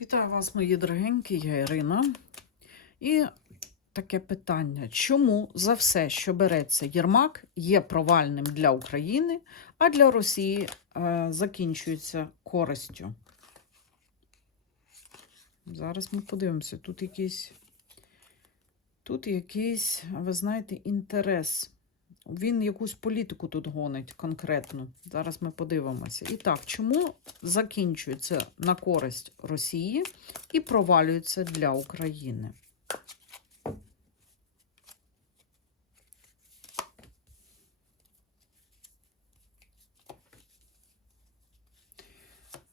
Вітаю вас, мої дорогенькі, я Ірина. І таке питання: чому за все, що береться Єрмак, є провальним для України, а для Росії е, закінчується користю? Зараз ми подивимося. Тут якийсь, тут якийсь, ви знаєте, інтерес. Він якусь політику тут гонить конкретну. Зараз ми подивимося. І так, чому закінчується на користь Росії і провалюється для України?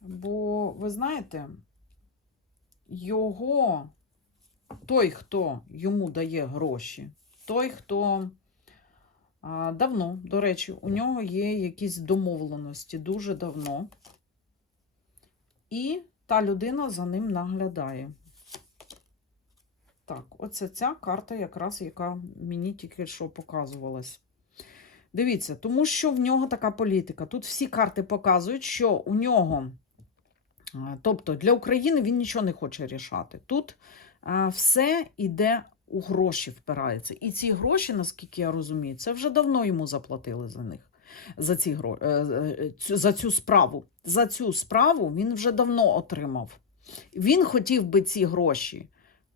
Бо, ви знаєте, його, той, хто йому дає гроші, той, хто Давно, до речі, у нього є якісь домовленості дуже давно. І та людина за ним наглядає. Так, оце ця карта, якраз, яка мені тільки що показувалась. Дивіться, тому що в нього така політика. Тут всі карти показують, що у нього, тобто для України він нічого не хоче рішати. Тут все йде у гроші впирається. І ці гроші, наскільки я розумію, це вже давно йому заплатили за них. За, ці, е, е, цю- за цю справу. За цю справу він вже давно отримав. Він хотів би ці гроші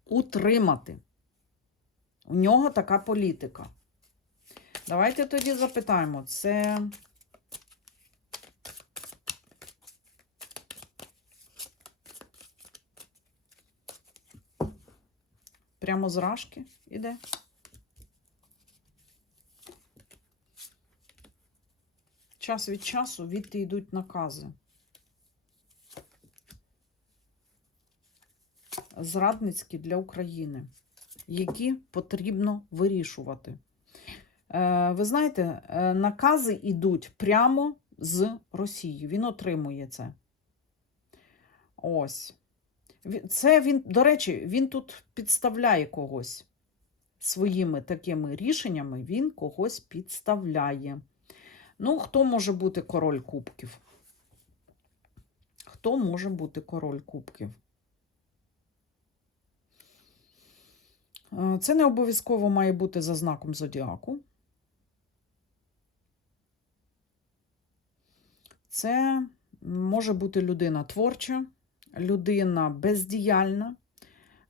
утримати. У нього така політика. Давайте тоді запитаємо, це. Прямо з рашки іде. Час від часу відти йдуть накази. Зрадницькі для України, які потрібно вирішувати. Е, ви знаєте, е, накази йдуть прямо з Росії. Він отримує це. Ось. Це він, до речі, він тут підставляє когось. Своїми такими рішеннями він когось підставляє. Ну, хто може бути король кубків? Хто може бути король кубків? Е, Це не обов'язково має бути за знаком зодіаку. Це може бути людина творча, людина бездіяльна,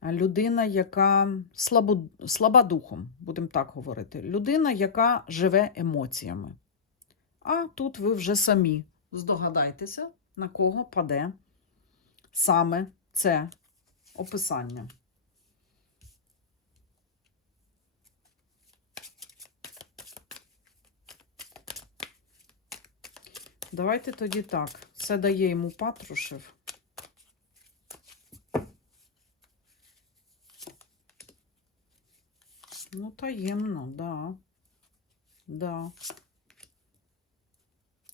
людина, яка слабо, слаба духом, будемо так говорити. Людина, яка живе емоціями. А тут ви вже самі здогадайтеся, на кого паде саме це описання. Давайте тоді так. Це дає йому Патрушев. Ну, таємно, да. Да.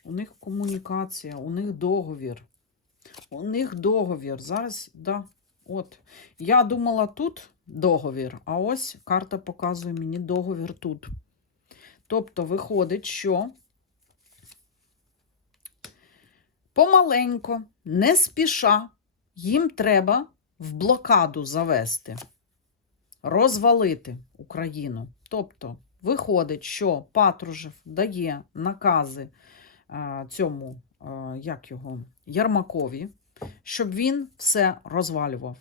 У них комунікація, у них договір. У них договір. Зараз, да. От. Я думала, тут договір, а ось карта показує мені договір тут. Тобто, виходить, що помаленько, не спіша, їм треба в блокаду завести, розвалити Україну. Тобто, виходить, що Патрушев дає накази е, цьому, е, як його, Ярмакові, щоб він все розвалював.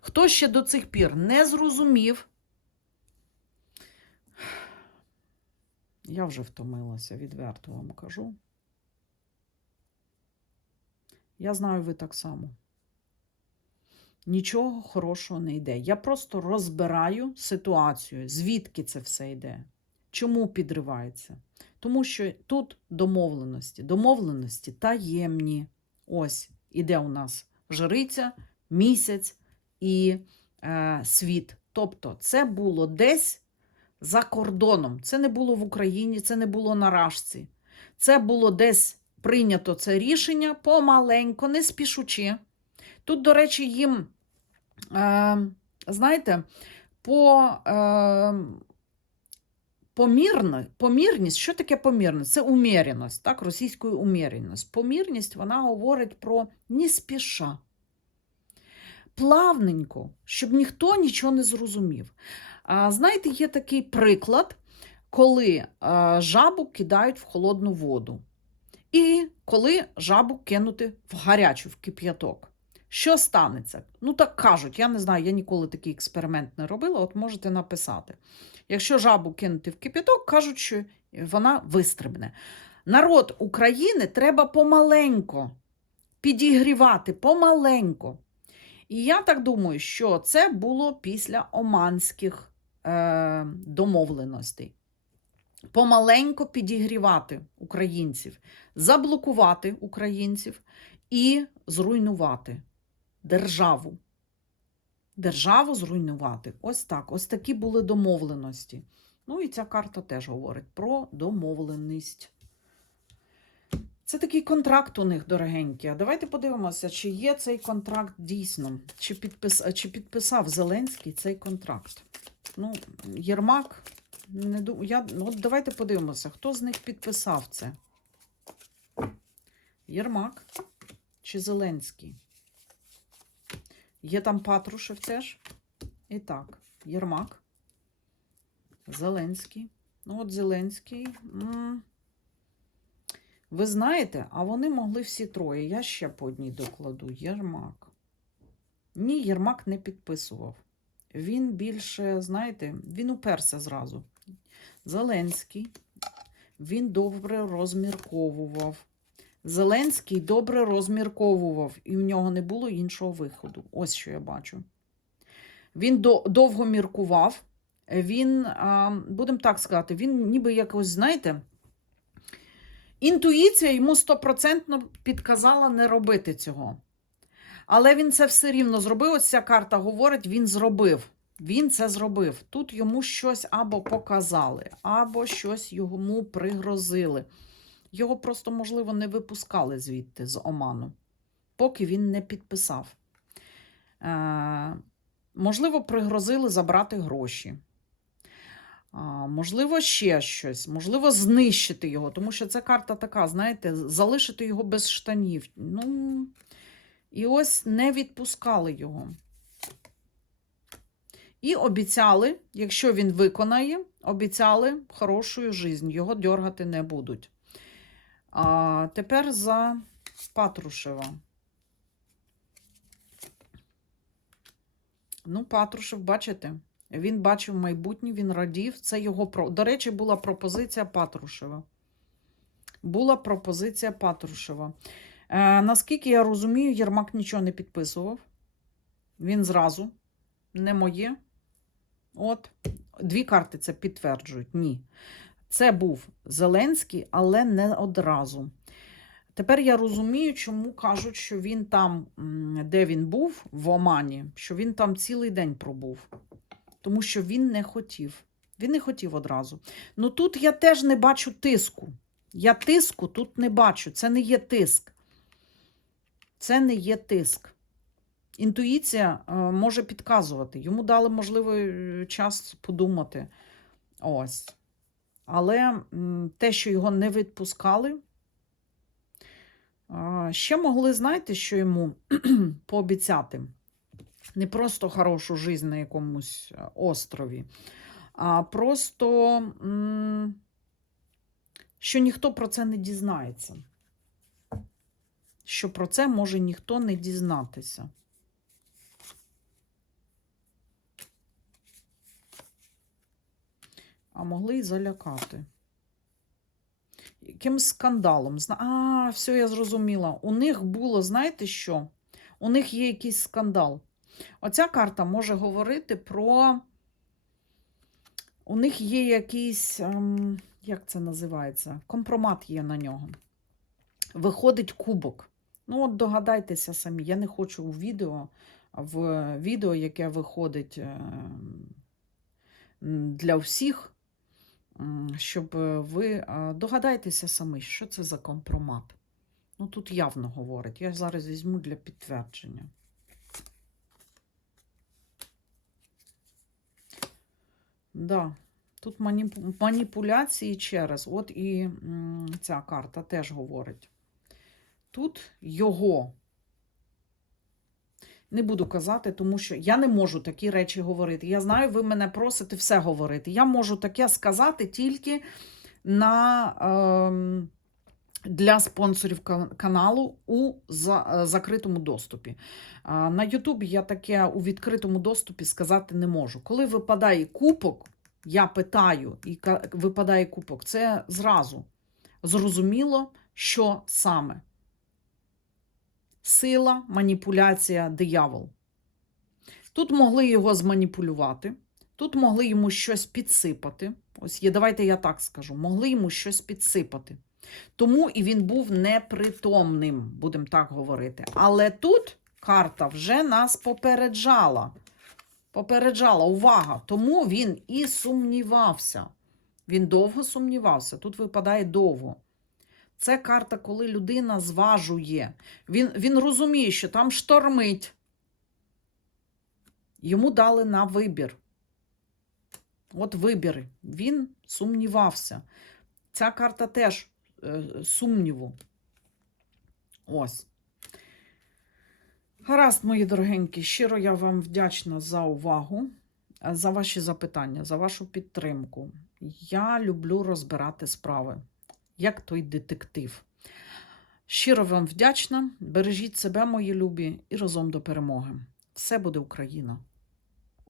Хто ще до цих пір не зрозумів, я вже втомилася, відверто вам кажу. Я знаю, ви так само. Нічого хорошого не йде. Я просто розбираю ситуацію, звідки це все йде, чому підривається. Тому що тут домовленості, домовленості таємні. Ось іде у нас жриця, місяць і е, світ. Тобто, це було десь за кордоном. Це не було в Україні, це не було на Рашці. Це було десь прийнято це рішення помаленько, не спішучи. Тут, до речі, їм, е, знаєте, по, е, помірно, помірність, що таке помірність? Це уміреність, так, російською уміреність. Помірність, вона говорить про не спіша. плавненько, щоб ніхто нічого не зрозумів. А, знаєте, є такий приклад, коли а, жабу кидають в холодну воду. І коли жабу кинути в гарячу, в кип'яток. Що станеться? Ну, так кажуть, я не знаю, я ніколи такий експеримент не робила, от можете написати. Якщо жабу кинути в кип'яток, кажуть, що вона вистрибне. Народ України треба помаленько підігрівати, помаленько. І я так думаю, що це було після оманських е, домовленостей. Помаленько підігрівати українців, заблокувати українців і зруйнувати державу. Державу зруйнувати. Ось так. Ось такі були домовленості. Ну і ця карта теж говорить про домовленість. Це такий контракт у них дорогенький. А давайте подивимося, чи є цей контракт дійсно, чи, підпис... чи підписав Зеленський цей контракт. Ну, Єрмак, не ду... я... от давайте подивимося, хто з них підписав це. Єрмак чи Зеленський? Є там Патрушев теж. І так, Єрмак, Зеленський. Ну, от Зеленський. Ви знаєте, а вони могли всі троє. Я ще по одній докладу. Єрмак. Ні, Єрмак не підписував. Він більше, знаєте, він уперся зразу. Зеленський. Він добре розмірковував. Зеленський добре розмірковував, і в нього не було іншого виходу. Ось що я бачу. Він довго міркував. Він, будемо так сказати, він ніби якось, знаєте, інтуїція йому стопроцентно підказала не робити цього. Але він це все рівно зробив. Ось ця карта говорить, він зробив. Він це зробив. Тут йому щось або показали, або щось йому пригрозили. Його просто, можливо, не випускали звідти з Оману, поки він не підписав. Е, можливо, пригрозили забрати гроші. Можливо, ще щось, можливо, знищити його, тому що ця карта така, знаєте, залишити його без штанів. Ну, і ось не відпускали його. І обіцяли, якщо він виконає, обіцяли хорошу жизнь, його дьоргати не будуть. А тепер за Патрушева. Ну, Патрушев, бачите, він бачив майбутнє, він радів. Це його про. До речі, була пропозиція Патрушева. Була пропозиція Патрушева. Е, наскільки я розумію, Єрмак нічого не підписував. Він зразу не моє. От, дві карти це підтверджують. Ні. Це був Зеленський, але не одразу. Тепер я розумію, чому кажуть, що він там, де він був, в Омані, що він там цілий день пробув. Тому що він не хотів. Він не хотів одразу. Ну тут я теж не бачу тиску. Я тиску тут не бачу. Це не є тиск. Це не є тиск. Інтуїція е, може підказувати. Йому дали можливий час подумати. Ось. Але те, що його не відпускали, ще могли, знаєте, що йому пообіцяти. Не просто хорошу жизнь на якомусь е, острові, а просто, що ніхто про це не дізнається. Що про це може ніхто не дізнатися. А могли й залякати. Якимсь скандалом. А, все, я зрозуміла. У них було, знаєте що? У них є якийсь скандал. Оця карта може говорити про. У них є якийсь, ем, як це називається? Компромат є на нього. Виходить кубок. Ну, от догадайтеся самі, я не хочу у відео, в відео, яке виходить ем, для всіх, щоб е, ви догадайтеся самі, що це за компромат. Ну, тут явно говорить. Я зараз візьму для підтвердження. Да, тут маніпуляції через. От і ця карта теж говорить. Тут його. Не буду казати, тому що я не можу такі речі говорити. Я знаю, ви мене просите все говорити. Я можу таке сказати тільки на, ем, для спонсорів каналу у за, е, закритому доступі. На Ютубі я таке у відкритому доступі сказати не можу. Коли випадає кубок, я питаю, і випадає кубок, це зразу зрозуміло, що саме. Сила, маніпуляція, диявол. Тут могли його зманіпулювати, тут могли йому щось підсипати. Ось є, давайте я так скажу, могли йому щось підсипати. Тому і він був непритомним, будемо так говорити. Але тут карта вже нас попереджала. Попереджала, увага! Тому він і сумнівався. Він довго сумнівався. Тут випадає довго. Це карта, коли людина зважує. Він, він розуміє, що там штормить. Йому дали на вибір. От вибір. Він сумнівався. Ця карта теж е, сумніву. Ось. Гаразд, мої дорогенькі, щиро я вам вдячна за увагу, е, за ваші запитання, за вашу підтримку. Я люблю розбирати справи, як той детектив. Щиро вам вдячна. Бережіть себе, мої любі, і разом до перемоги. Все буде Україна!